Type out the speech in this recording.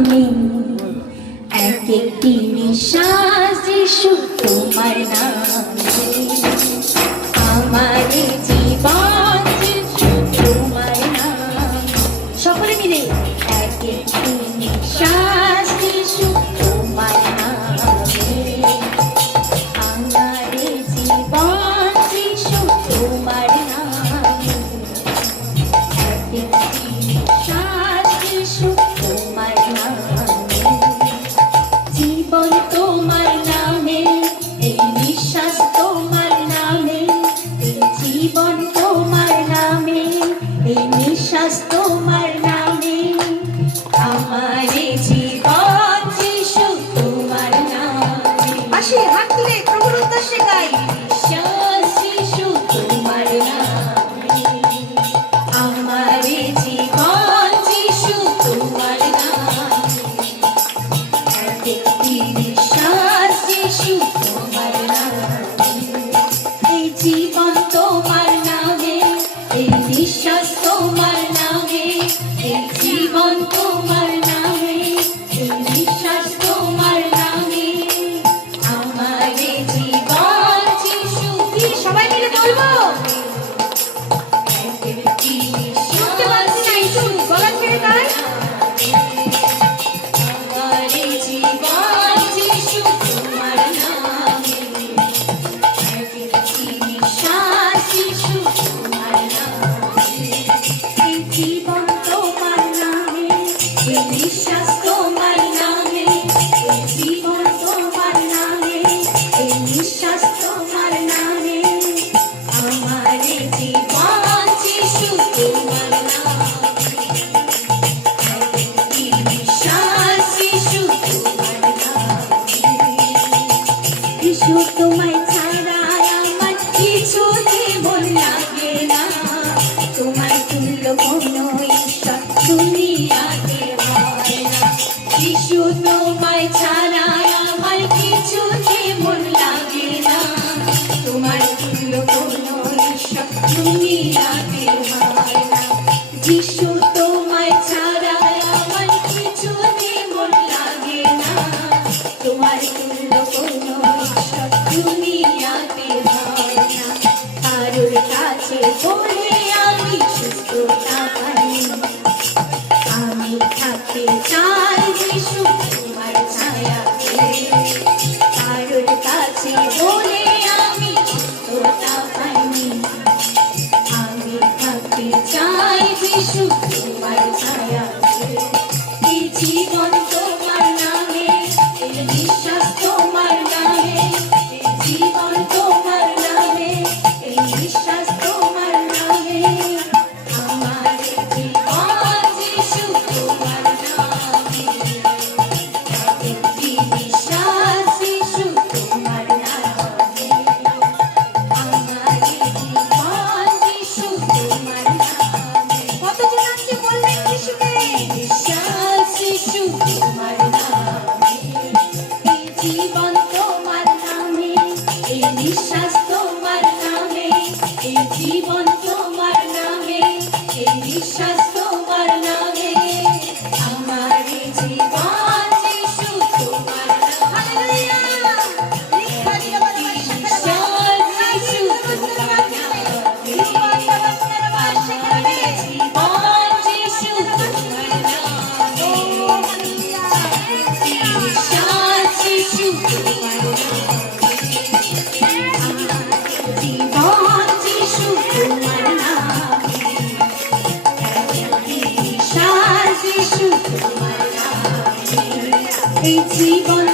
নামে, এক একটি নিঃশ্বাস যিশু তোমার নামে, আমার জীবন যিশু তোমার নামে। সকলে মিলে এক একটি নিঃশ্বাস যিশু তোমার নামে, আমার জীবন যিশু তোমার নামে, এক একটি নিঃশ্বাস যিশু তোমার নামে, জীবন তোমার নামে, এই নিঃশ্বাস তোমার নামে, এই জীবন তোমার নামে, এই নিঃশ্বাস তোমার নামে, আমার জীবন যিশু তোমার নামে। আসি হাত তুলে প্রভুর উদ্দেশ্যে গাই। নিঃশ্বাস যিশু তোমার নামে, আমার জীবন যিশু তোমার নামে, এক একটি নিঃশ্বাস যিশু তোমার নামে, এই জীবন তোমার নামে, এই নিঃশ্বাস তোমার নামে, এই জীবন তোমার নামে, এই নিঃশ্বাস তোমার নামে, আমার জীবন যিশু। কি সবাই মিলে বলবো? এক একটি শুনতে পাচ্ছি না, একটু গলা ছেড়ে গাই। আমার জীবন যিশু তোমার নামে, এক একটি নিঃশ্বাস যিশু তোমার নামে, এই জীবন তোমার নামে, এই নিঃশ্বাস তোমার নামে, এই জীবন তোমার নামে, এই নিঃশ্বাস তোমার নামে, আমার জীবন যিশু তোমার নামে, এক একটি নিঃশ্বাস যিশু তোমার নামে। যিশু তোমায় ছাড়া আমার কিছুতে মন লাগে না, তোমার তুল্য কোনো ঈশ্বর দুনিয়াতে হয় না। যিশু তোমায় ছাড়া আমার কিছুতে মন লাগে না, তোমার তুল্য কোনো ঈশ্বর দুনিয়াতে হয় না। যিশু তোমায় ছাড়া আমার কিছুতে মন লাগে না, তোমার তুল্য কোনো ঈশ্বর দুনিয়াতে হয় না। কারোর কাছে বলে আমি সুস্থতা পাই, আমি থাকতে চাই যিশু তোমার ছায়াতে। কারোর কাছে বলে আমি সুস্থতা পাইনি, আমি থাকতে চাই যিশু তোমার ছায়াতে। এই জীবন তোমার নামে, এই নিঃশ্বাস তোমার নামে, এই জীবন তোমার নামে, এই নিঃশ্বাস তোমার নামে, আমার জীবন যিশু তোমার নামে, এক একটি নিঃশ্বাস যিশু তোমার নামে, আমার জীবন যিশু তোমার নামে। কতজন আজকে বললেন যিশুকে? নিঃশ্বাস যিশু তোমার নামে, এই জীবন তোমার নামে, এই নিঃশ্বাস তোমার নামে, এই জীবন তোমার নামে, এই নিঃশ্বাস তোমার নামে, আমার জীবন যিশু তোমার নামে। নিঃশ্বাস যিশু তোমার নামে, আমার জীবন যিশু তোমার নামে, নিঃশ্বাস যিশু তোমার নামে, আমার জীবন যিশু তোমার নামে, নিঃশ্বাস যিশু তোমার নামে, এই জীবন